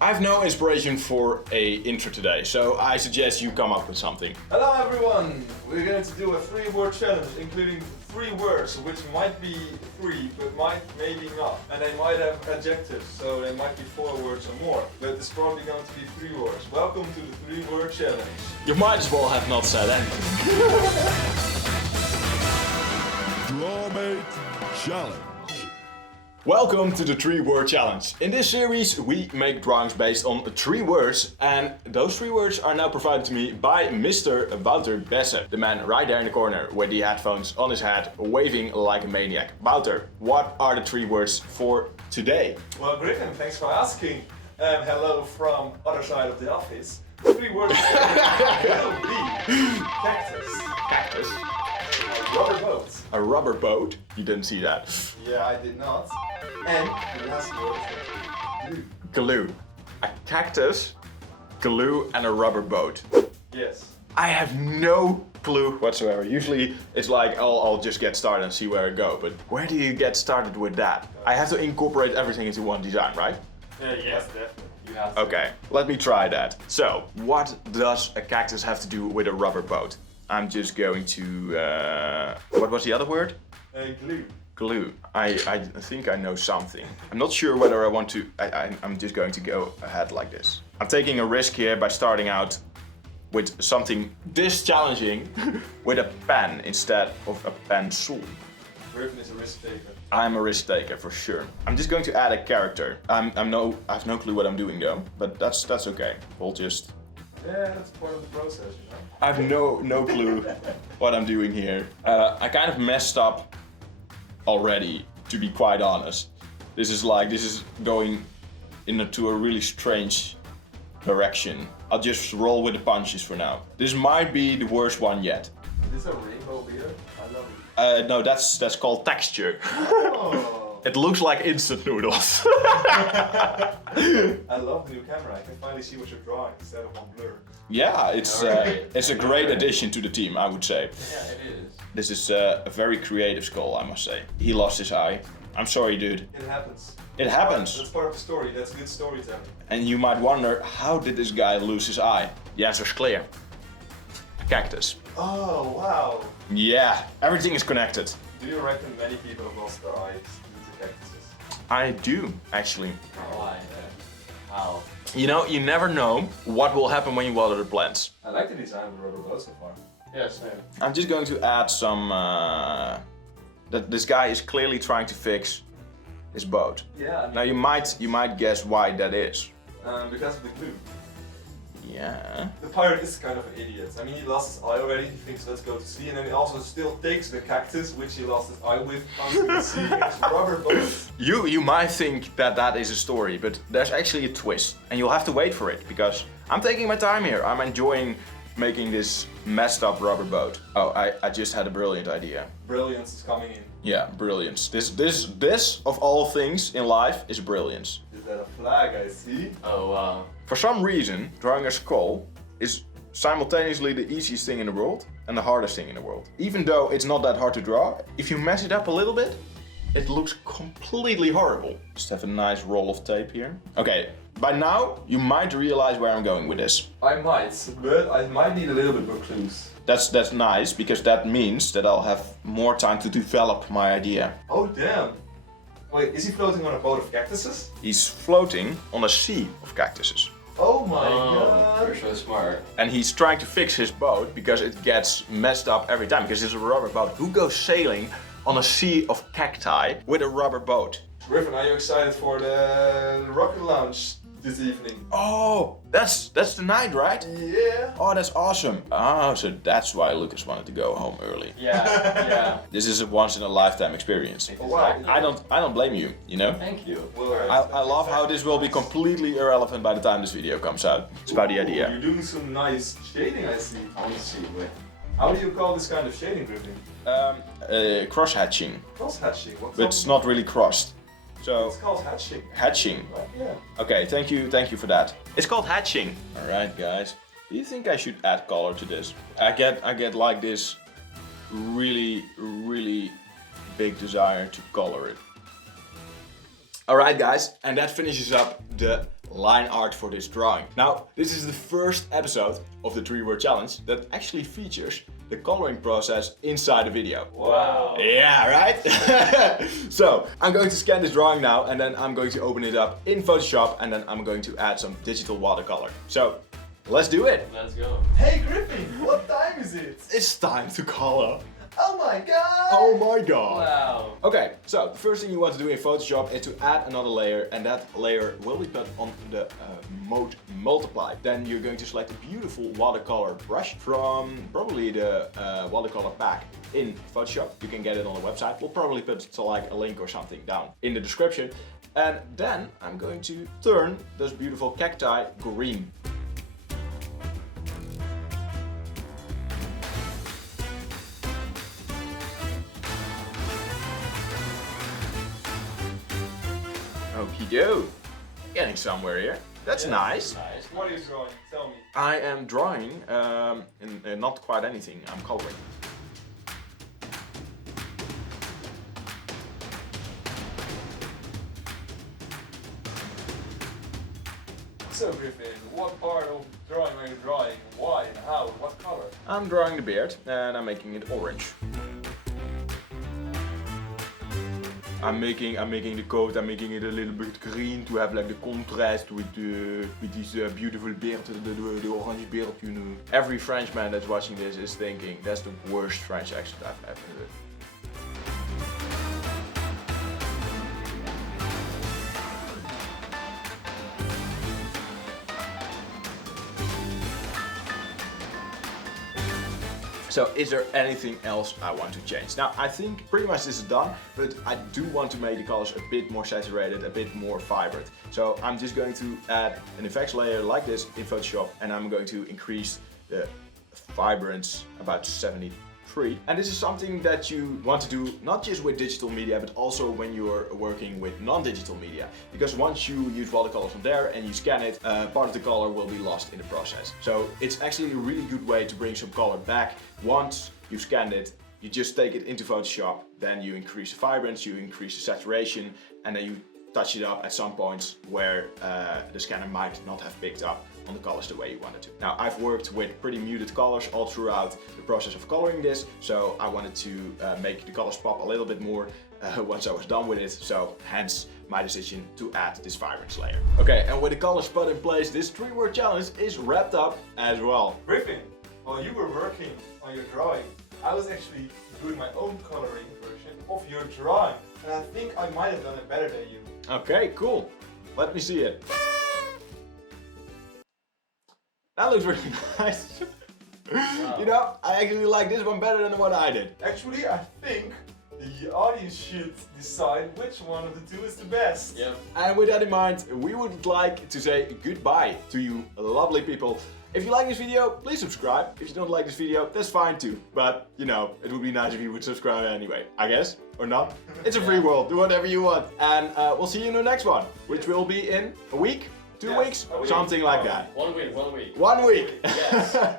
I have no inspiration for a intro today, so I suggest you come up with something. Hello everyone! We're going to do a 3-word challenge, including 3 words, which might be 3, but maybe not. And they might have adjectives, so they might be 4 words or more. But it's probably going to be 3 words. Welcome to the 3-word challenge. You might as well have not said anything. Drawmate Challenge. Welcome to the 3-word challenge. In this series we make drawings based on 3 words, and those 3 words are now provided to me by Mr. Wouter, the man right there in the corner with the headphones on his head, waving like a maniac. Wouter, what are the 3 words for today? Well, Griffin, thanks for asking. Hello from other side of the office. The 3 words will be cactus. Cactus. A rubber boat. A rubber boat? You didn't see that. Yeah, I did not. And the last word is glue. Glue. A cactus, glue, and a rubber boat. Yes. I have no clue whatsoever. Usually it's like I'll just get started and see where I go, but where do you get started with that? I have to incorporate everything into one design, right? Yes, definitely. You have to. Okay, let me try that. So, what does a cactus have to do with a rubber boat? I'm just going to... what was the other word? Glue. Glue. I think I know something. I'm not sure whether I want to... I'm just going to go ahead like this. I'm taking a risk here by starting out with something this challenging with a pen instead of a pencil. Griffin is a risk taker. I'm a risk taker for sure. I'm just going to add a character. I have no clue what I'm doing though, but that's okay. We'll just... Yeah, that's part of the process, you know? I have no clue what I'm doing here. I kind of messed up already, to be quite honest. This is going into a really strange direction. I'll just roll with the punches for now. This might be the worst one yet. Is this a rainbow beer? I love it. No, that's called texture. Oh. It looks like instant noodles. I love the new camera. I can finally see what you're drawing instead of on blur. Yeah, it's a great addition to the team, I would say. Yeah, it is. This is a very creative skull, I must say. He lost his eye. I'm sorry, dude. It happens. It happens. That's part of the story. That's good storytelling. And you might wonder, how did this guy lose his eye? The answer's clear. A cactus. Oh, wow. Yeah, everything is connected. Do you reckon many people have lost their eyes due to cactuses? I do, actually. Why? How? You know, you never know what will happen when you water the plants. I like the design of the rubber boat so far. Yeah, same. I'm just going to add some... that this guy is clearly trying to fix his boat. Yeah. I mean, Now you might guess why that is. because of the glue. Yeah. The pirate is kind of an idiot. I mean, he lost his eye already. He thinks let's go to sea, and then he also still takes the cactus, which he lost his eye with, onto the sea in his rubber boat. You might think that is a story, but there's actually a twist, and you'll have to wait for it because I'm taking my time here. I'm enjoying making this messed up rubber boat. Oh, I just had a brilliant idea. Brilliance is coming in. Yeah, brilliance. This of all things in life is brilliance. Is that a flag I see? Oh wow. For some reason, drawing a skull is simultaneously the easiest thing in the world and the hardest thing in the world. Even though it's not that hard to draw, if you mess it up a little bit, it looks completely horrible. Just have a nice roll of tape here. Okay, by now you might realize where I'm going with this. I might, but I might need a little bit more clues. That's nice because that means that I'll have more time to develop my idea. Oh damn! Wait, is he floating on a boat of cactuses? He's floating on a sea of cactuses. Oh my Oh, god! you're so smart. And he's trying to fix his boat because it gets messed up every time because it's a rubber boat. Who goes sailing on a sea of cacti with a rubber boat? Griffin, are you excited for the rocket launch this evening? Oh, that's the night, right? Yeah! Oh, that's awesome. Oh, so that's why Lucas wanted to go home early. Yeah, yeah. This is a once in a lifetime experience. Oh, wow. I don't blame you, you know? Thank you. Well, I love how this will be completely irrelevant by the time this video comes out. It's about the idea. You're doing some nice shading, I see. I want to see. Wait. How do you call this kind of shading, Griffin? Cross hatching, Cross hatching. What's but it's not really crossed. So It's called hatching. hatching. Yeah. Okay, thank you for that. It's called hatching. All right, guys. Do you think I should add color to this? I get like this really big desire to color it. All right, guys, and that finishes up the line art for this drawing. Now, this is the first episode of the 3-word challenge that actually features the coloring process inside the video. Wow. Yeah, right? So, I'm going to scan this drawing now and then I'm going to open it up in Photoshop and then I'm going to add some digital watercolor. So, let's do it. Let's go. Hey Griffin, what time is it? It's time to color. Oh my god! Oh my god. Wow. Okay, so the first thing you want to do in Photoshop is to add another layer and that layer will be put on the mode multiply. Then you're going to select a beautiful watercolor brush from probably the watercolor pack in Photoshop. You can get it on the website. We'll probably put like a link or something down in the description. And then I'm going to turn those beautiful cacti green. Okie doke. Getting somewhere here. That's nice. Nice. What are you drawing? Tell me. I am drawing in not quite anything. I'm coloring. So Griffin, what part of drawing are you drawing? Why and how? What color? I'm drawing the beard and I'm making it orange. I'm making the coat. I'm making it a little bit green to have like the contrast with this beautiful beard, the orange beard. You know, every Frenchman that's watching this is thinking that's the worst French accent I've ever heard. So is there anything else I want to change? Now I think pretty much this is done, but I do want to make the colors a bit more saturated, a bit more vibrant. So I'm just going to add an effects layer like this in Photoshop and I'm going to increase the vibrance about 73. And this is something that you want to do not just with digital media, but also when you're working with non-digital media. Because once you use watercolors on there and you scan it, part of the color will be lost in the process. So it's actually a really good way to bring some color back. Once you've scanned it, you just take it into Photoshop, then you increase the vibrance, you increase the saturation, and then you touch it up at some points where the scanner might not have picked up on the colors the way you wanted to. Now I've worked with pretty muted colors all throughout the process of coloring this, so I wanted to make the colors pop a little bit more once I was done with it, so hence my decision to add this vibrance layer. Okay, and with the colors put in place, this 3-word challenge is wrapped up as well. Griffin, while you were working on your drawing, I was actually doing my own coloring version of your drawing. And I think I might have done it better than you. Okay, cool. Let me see it. That looks really nice. Wow. You know, I actually like this one better than the one I did. Actually, I think the audience should decide which one of the two is the best. Yep. And with that in mind, we would like to say goodbye to you lovely people. If you like this video, please subscribe. If you don't like this video, that's fine too. But, you know, it would be nice if you would subscribe anyway, I guess. Or not. It's a free world, do whatever you want. And we'll see you in the next one, which will be in a week, 2 Yes, weeks, a week. something like that. 1 week. 1 week. 1 week. Yes.